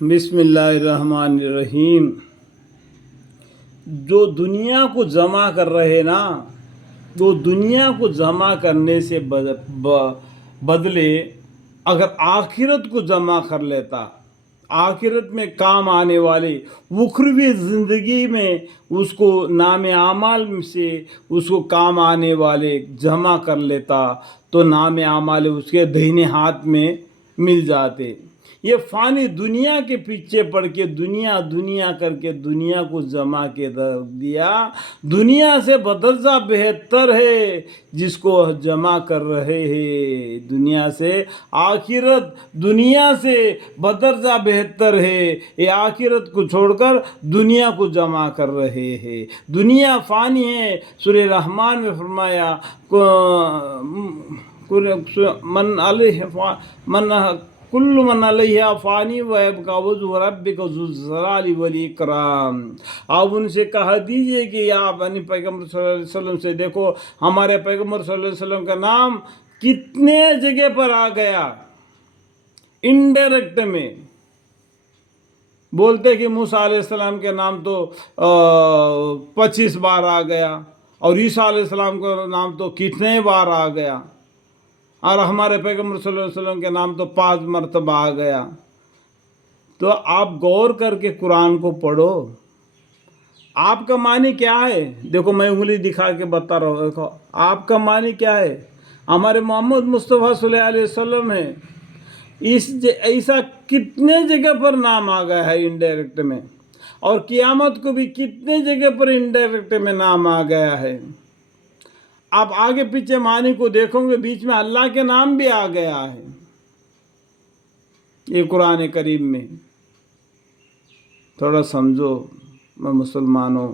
बिस्मिल्लाहिर्रहमानिर्रहीम। जो दुनिया को जमा कर रहे ना, वो दुनिया को जमा करने से बदले अगर आखिरत को जमा कर लेता, आखिरत में काम आने वाले उखरवी ज़िंदगी में उसको नाम आमाल से उसको काम आने वाले जमा कर लेता तो नाम आमाल उसके दाहिने हाथ में मिल जाते। ये फ़ानी दुनिया के पीछे पड़ के दुनिया दुनिया करके दुनिया को जमा के रख दिया। दुनिया से बदर्जा बेहतर है जिसको जमा कर रहे हैं। दुनिया से आखिरत, दुनिया से बदर्जा बेहतर है। ये आखिरत को छोड़कर दुनिया को जमा कर रहे हैं। दुनिया फ़ानी है। सूरह रहमान में फरमाया कुल्लु मन अलैहा फ़ानी व यबका वजहु रब्बिका ज़ुल जलाली वल इकराम। आप उनसे कह दीजिए कि आप पैगम्बर सल्लल्लाहु अलैहि वसल्लम से देखो, हमारे पैगम्बर सल्लल्लाहु अलैहि वसल्लम का नाम कितने जगह पर आ गया। इनडायरेक्ट में बोलते कि मूसा अलैहिस्सलाम के नाम तो 25 बार आ गया और ईसा अलैहिस्सलाम का नाम तो कितने बार आ गया, और हमारे पैगम्बर सल्लल्लाहु अलैहि वसल्लम के नाम तो 5 मरतबा आ गया। तो आप गौर करके कुरान को पढ़ो। आपका मानी क्या है? देखो मैं उंगली दिखा के बता रहा हूँ। देखो आपका मानी क्या है? हमारे मोहम्मद मुस्तफ़ा सल्लल्लाहु अलैहि वसल्लम है। ऐसा कितने जगह पर नाम आ गया है इनडायरेक्ट में, और क़ियामत को भी कितने जगह पर इनडायरेक्ट में नाम आ गया है। आप आगे पीछे मानी को देखोगे, बीच में अल्लाह के नाम भी आ गया है ये कुरान करीम में। थोड़ा समझो मैं मुसलमानों,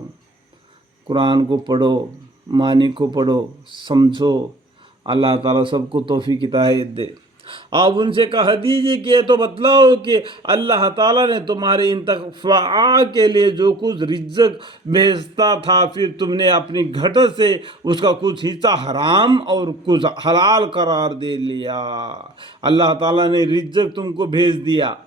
कुरान को पढ़ो, मानी को पढ़ो, समझो। अल्लाह ताला सबको तौफीक हिदायत दे। आप उनसे कह दीजिए कि ये तो बतलाओ कि अल्लाह ताला ने तुम्हारे इंतफा के लिए जो कुछ रिज़्क़ भेजता था, फिर तुमने अपनी घटत से उसका कुछ हिस्सा हराम और कुछ हलाल करार दे लिया। अल्लाह ताला ने रिज़्क़ तुमको भेज दिया,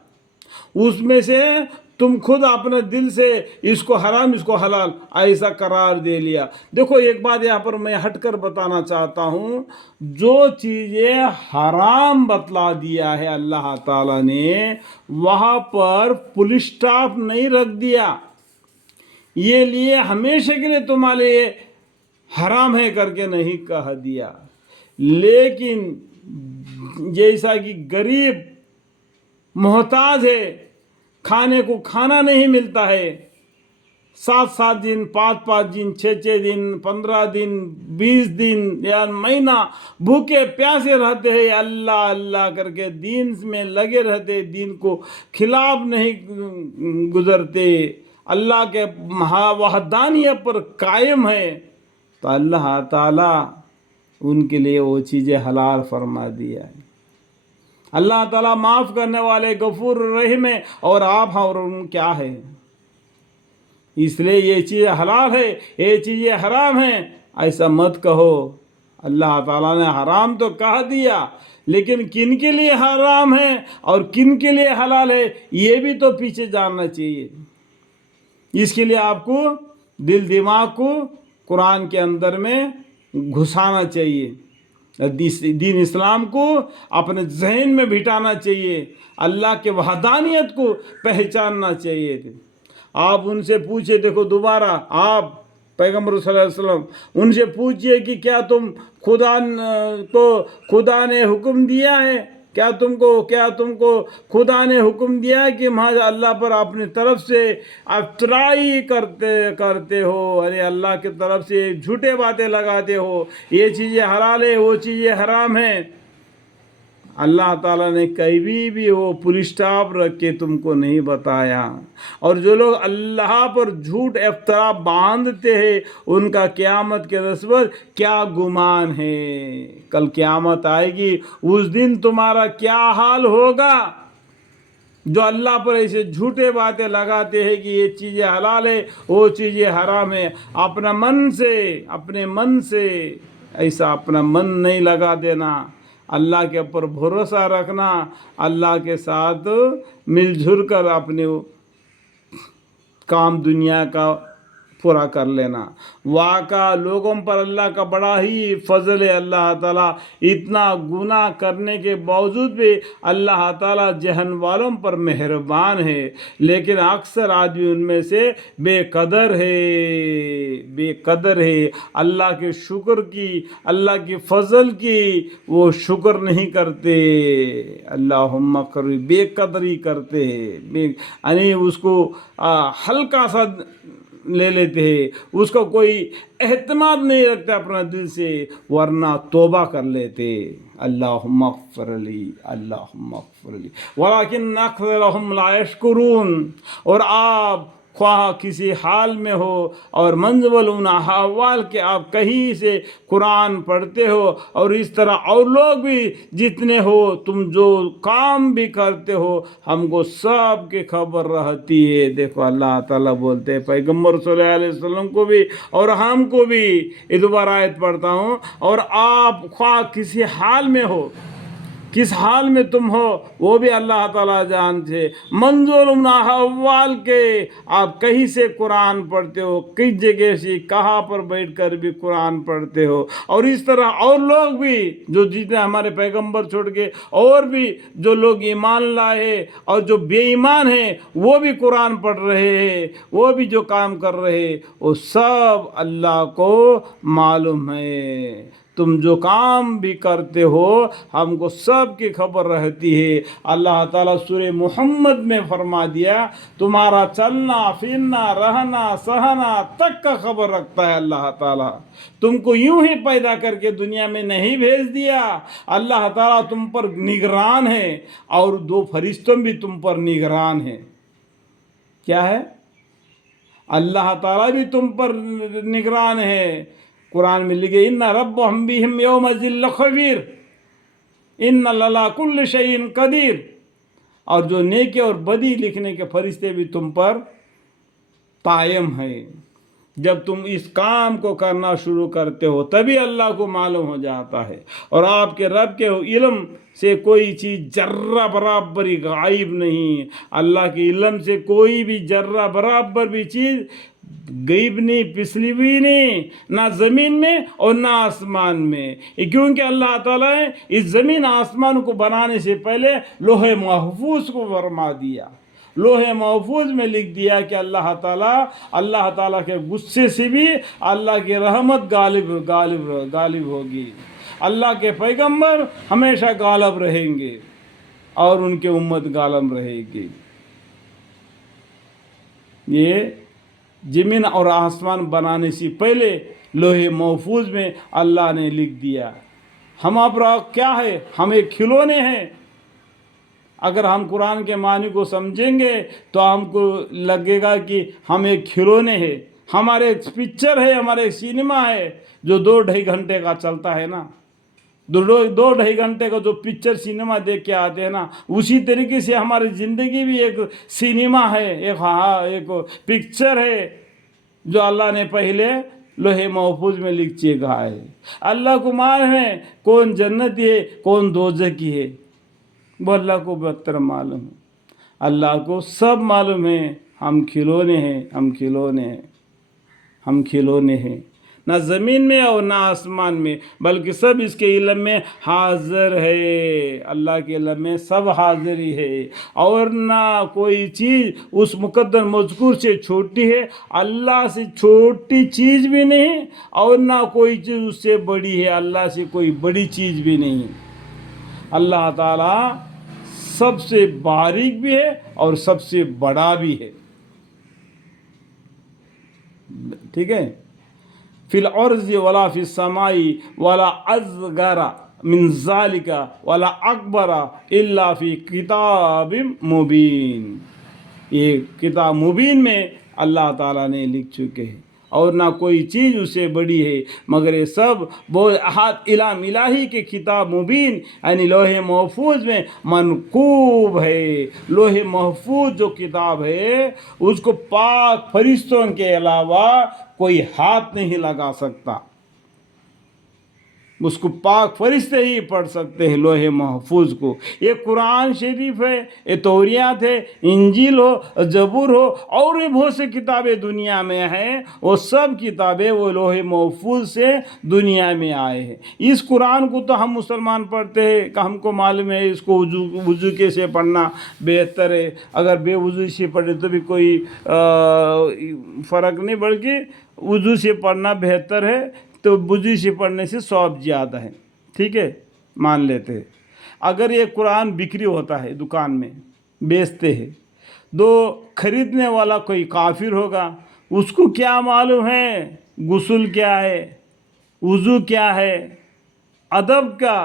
उसमें से तुम खुद अपने दिल से इसको हराम इसको हलाल ऐसा करार दे लिया। देखो एक बात यहाँ पर मैं हटकर बताना चाहता हूँ, जो चीज़ें हराम बतला दिया है अल्लाह ताला ने, वहाँ पर पुल स्टॉप नहीं रख दिया। ये लिए हमेशा के लिए तुम्हारे लिए हराम है करके नहीं कह दिया। लेकिन जैसा कि गरीब मोहताज है, खाने को खाना नहीं मिलता है, 7-7 दिन 5-5 दिन 6-6 दिन 15 दिन 20 दिन या महीना भूखे प्यासे रहते हैं, अल्लाह अल्लाह करके दीन में लगे रहते, दीन को खिलाफ नहीं गुजरते, अल्लाह के वहदानियत पर कायम है, तो अल्लाह ताला उनके लिए वो चीज़ें हलाल फरमा दिया है। अल्लाह ताला माफ़ करने वाले गफूर रहीम है, और आप और उन क्या है। इसलिए ये चीज़ें हलाल है, ये चीज़ें हराम हैं ऐसा मत कहो। अल्लाह ताला ने हराम तो कह दिया, लेकिन किन के लिए हराम है और किन के लिए हलाल है ये भी तो पीछे जानना चाहिए। इसके लिए आपको दिल दिमाग को कुरान के अंदर में घुसाना चाहिए, दीन इस्लाम को अपने जहन में बिठाना चाहिए, अल्लाह के वहदानियत को पहचानना चाहिए। आप उनसे पूछिए, देखो दोबारा आप पैगम्बर सल्लल्लाहु अलैहि वसल्लम उनसे पूछिए कि क्या खुदा ने हुक्म दिया है, क्या तुमको खुदा ने हुक्म दिया है कि महज अल्लाह पर अपनी तरफ से अफ्तराई करते हो, अरे अल्लाह की तरफ से झूठे बातें लगाते हो, ये चीज़ें हलाल है वो चीज़ें हराम है। अल्लाह ताला ने कभी भी वो पुल स्टॉप रख के तुमको नहीं बताया। और जो लोग अल्लाह पर झूठ इफ्तरा बांधते हैं उनका क़यामत के नस्बत क्या गुमान है। कल क़यामत आएगी, उस दिन तुम्हारा क्या हाल होगा। जो अल्लाह पर ऐसे झूठे बातें लगाते हैं कि ये चीज़ें हलाल है वो चीज़ें हराम है, अपने मन से ऐसा अपना मन नहीं लगा देना। अल्लाह के ऊपर भरोसा रखना, अल्लाह के साथ मिलजुल कर अपने काम दुनिया का पूरा कर लेना। वाक़ा लोगों पर अल्लाह का बड़ा ही फजल है। अल्लाह ताला इतना गुनाह करने के बावजूद भी अल्लाह ताला जहन वालों पर मेहरबान है, लेकिन अक्सर आदमी उनमें से बेकदर है। अल्लाह के शुक्र की, अल्लाह की फजल की वो शुक्र नहीं करते, अल्लाहुम्मा करी बेकदरी करते हैं, यानी उसको हल्का सा ले लेते हैं, उसको कोई एहतमाद नहीं रखता अपना दिल से, वरना तौबा कर लेते। अल्लाहुम्मा अग़फ़िरली, अल्लाहुम्मा अग़फ़िरली वलाकिन अक्सरहुम ला यशकुरून। और आप ख्वाह किसी हाल में हो और मंज़वल अहवाल के आप कहीं से कुरान पढ़ते हो, और इस तरह और लोग भी जितने हो, तुम जो काम भी करते हो, हमको सब की खबर रहती है। देखो अल्लाह ताला बोलते हैं पैगम्बर सल्लल्लाहु अलैहि वसल्लम को भी और हमको भी, ये दोबारा आयत पढ़ता हूँ, और आप ख्वाह किसी हाल में हो, किस हाल में तुम हो वो भी अल्लाह ताला जानते। मंजूर अहवाल के आप कहीं से कुरान पढ़ते हो, किस जगह से कहाँ पर बैठकर भी कुरान पढ़ते हो, और इस तरह और लोग भी जो जितने हमारे पैगंबर छोड़ के और भी जो लोग ईमान लाए और जो बेईमान हैं वो भी कुरान पढ़ रहे हैं, वो भी जो काम कर रहे हैं, वो सब अल्लाह को मालूम है। तुम जो काम भी करते हो हमको सब की खबर रहती है। अल्लाह ताला सूरह मोहम्मद में फरमा दिया, तुम्हारा चलना फिरना रहना सहना तक का खबर रखता है अल्लाह ताला। तुमको यूं ही पैदा करके दुनिया में नहीं भेज दिया, अल्लाह ताला तुम पर निगरान है, और 2 फरिश्तों भी तुम पर निगरान है। क्या है? अल्लाह ताला भी तुम पर निगरान है। कुरान में लिखे इन्ना रब्बहुम बिहिम यौमइज़िन लख़बीर इन्ना अला कुल्लि शैइन क़दीर। और जो नेकी और बदी लिखने के फरिश्ते भी तुम पर कायम है। जब तुम इस काम को करना शुरू करते हो तभी अल्लाह को मालूम हो जाता है, और आपके रब के इल्म से कोई चीज़ जर्रा बराबर ही गायब नहीं। अल्लाह के इल्म से कोई भी जर्रा बराबर भी चीज़ गईब नहीं, पिछली भी नहीं, ना ज़मीन में और ना आसमान में। क्योंकि अल्लाह ताला ने इस ज़मीन आसमान को बनाने से पहले लोहे महफूज को फरमा दिया। लोहे महफूज में लिख दिया कि अल्लाह ताला के गुस्से से भी अल्लाह की रहमत गालिब होगी। अल्लाह के पैगंबर हमेशा गालिब रहेंगे और उनके उम्मत गालिब रहेगी। ये ज़मीन और आसमान बनाने से पहले लोहे महफूज में अल्लाह ने लिख दिया। हम आप क्या है? हम एक खिलौने हैं। अगर हम कुरान के मानी को समझेंगे तो हमको लगेगा कि हम एक खिलौने हैं। हमारे एक पिक्चर है, हमारे सिनेमा है जो 2-2.5 घंटे का चलता है ना, 2-2.5 घंटे का जो पिक्चर सिनेमा देख के आते हैं ना, उसी तरीके से हमारी ज़िंदगी भी एक सिनेमा है, एक पिक्चर है जो अल्लाह ने पहले लोहे महफूज में लिख चुका है। अल्लाह को मालूम है कौन जन्नती है कौन दोज़खी है, वो अल्लाह को बेहतर मालूम है। अल्लाह को सब मालूम है। हम खिलौने हैं, ना ज़मीन में और ना आसमान में, बल्कि सब इसके इल्म में हाज़िर है। अल्लाह के इल्म में सब हाज़िर ही है, और ना कोई चीज़ उस मुक़द्दर मज़कूर से छोटी है, अल्लाह से छोटी चीज़ भी नहीं, और ना कोई चीज़ उससे बड़ी है, अल्लाह से कोई बड़ी चीज़ भी नहीं। अल्लाह ताला सबसे बारीक भी है और सबसे बड़ा भी है। ठीक है? फिल अर्ज़ि वला फिस समाई वला अज़गरा मिन ज़ालिका वला अकबरा इल्ला फ़ी किताबिम मुबीन। ये किताब मुबीन में अल्लाह ताला ने लिख चुके हैं, और ना कोई चीज़ उससे बड़ी है, मगर ये सब वो हाथ इलाम इलाही के किताब मुबीन यानी लोहे महफूज में मनकूब है। लोहे महफूज जो किताब है उसको पाक फरिश्तों के अलावा कोई हाथ नहीं लगा सकता। اس کو پاک فرشتے ہی پڑھ سکتے ہیں لوح محفوظ کو. یہ قرآن شریف ہے، یہ توریات ہے، انجیل ہو، زبور ہو، اور بھی بہت سے کتابیں دنیا میں ہیں، وہ سب کتابیں وہ لوح محفوظ سے دنیا میں آئے ہیں. اس قرآن کو تو ہم مسلمان پڑھتے ہیں کہ ہم کو معلوم ہے اس کو وضو کیسے پڑھنا بہتر ہے. اگر بے وضو سے پڑھے تو بھی کوئی فرق نہیں، بلکہ وضو سے پڑھنا بہتر ہے، تو وضو سے پڑھنے سے ثواب زیادہ ہے. ٹھیک ہے، مان لیتے ہیں. اگر یہ قرآن بکری ہوتا ہے، دکان میں بیچتے ہیں، تو خریدنے والا کوئی کافر ہوگا، اس کو کیا معلوم ہے غسل کیا ہے، وضو کیا ہے، ادب کا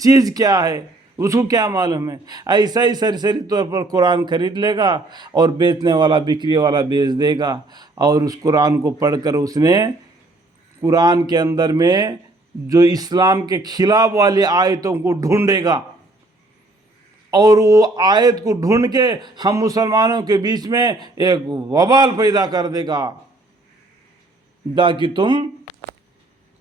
چیز کیا ہے، اس کو کیا معلوم ہے؟ ایسا ہی سرسری طور پر قرآن خرید لے گا اور بیچنے والا بکری والا بیچ دے گا، اور اس قرآن کو پڑھ کر اس نے قرآن کے اندر میں جو اسلام کے خلاف والی آیتوں کو ڈھونڈے گا، اور وہ آیت کو ڈھونڈ کے ہم مسلمانوں کے بیچ میں ایک وبال پیدا کر دے گا، تاکہ تم